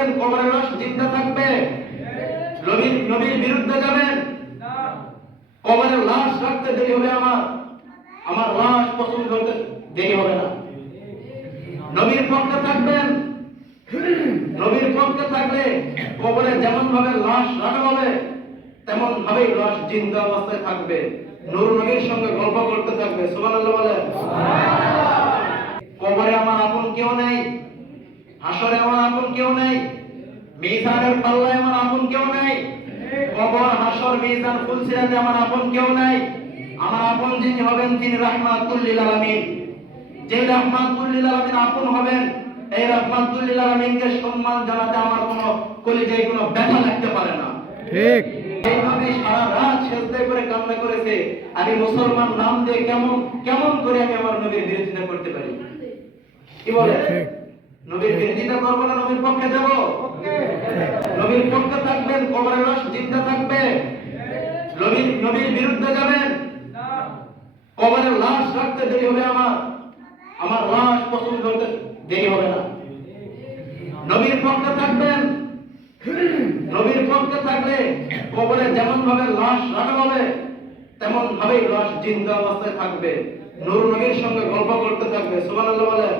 থাকবেন, কবরের লাশ জিন্দা থাকবে। নবীর বিরুদ্ধে যাবেন, কবরের লাশ রাখতে দেরি হবে, আমার লাশ পছন্দ করতে দেরি হবে না। নবীর পক্ষে থাকবেন, নবীর পক্ষে থাকলে কবরে যেমন ভাবে লাশ রাখা হবে তেমন ভাবেই লাশ জিন্দা অবস্থায় থাকবে, নূর নবীর সঙ্গে গল্প করতে থাকবে। সুবহানাল্লাহ বলেন। কবরে আমার আপন কেউ নেই, হাসরে আমার আপন কেউ নেই, মিজানের পাল্লায় আমার আপন কেউ নেই। কবর, হাসর, মিজান, ফুলসিরাতে আমার আপন কেউ নেই। আমার আপন যিনি হবেন তিনি রাহমাতুল লিল আলামিন। যে রাহমাতুল লিল আলামিন আপন হবেন, এই রাহমাতুল লিল আলামিনকে সম্মান জানাতে আমার কোনো কলিজায় কোনো ব্যথা লাগতে পারে না। ঠিক। এই নবী সারা রাত সেজদায় করে কান্না করেছে, আমি মুসলমান নাম দিয়ে কেমন করে আমি আমার নবীর বিরোধিতা করতে পারি? কি বলে? নবীর বিরোধিতা করবো না নবীর পক্ষে যাব? নবীর পক্ষে থাকবেন, কবরের লাশ জিন্দা থাকবে। নবীর বিরুদ্ধে যাবেন, কবরের লাশ রাখতে দেরি হবে, আমার লাশ পছন্দ করতে দেরি হবে না। নবীর পক্ষে থাকবেন, নবীর পক্ষে থাকলে কবরে যেমন ভাবে লাশ রাখা হবে তেমন ভাবেই লাশ জিন্দা অবস্থায় থাকবে, নূর নবীর সঙ্গে গল্প করতে থাকবে। সুবহানাল্লাহ বলেন।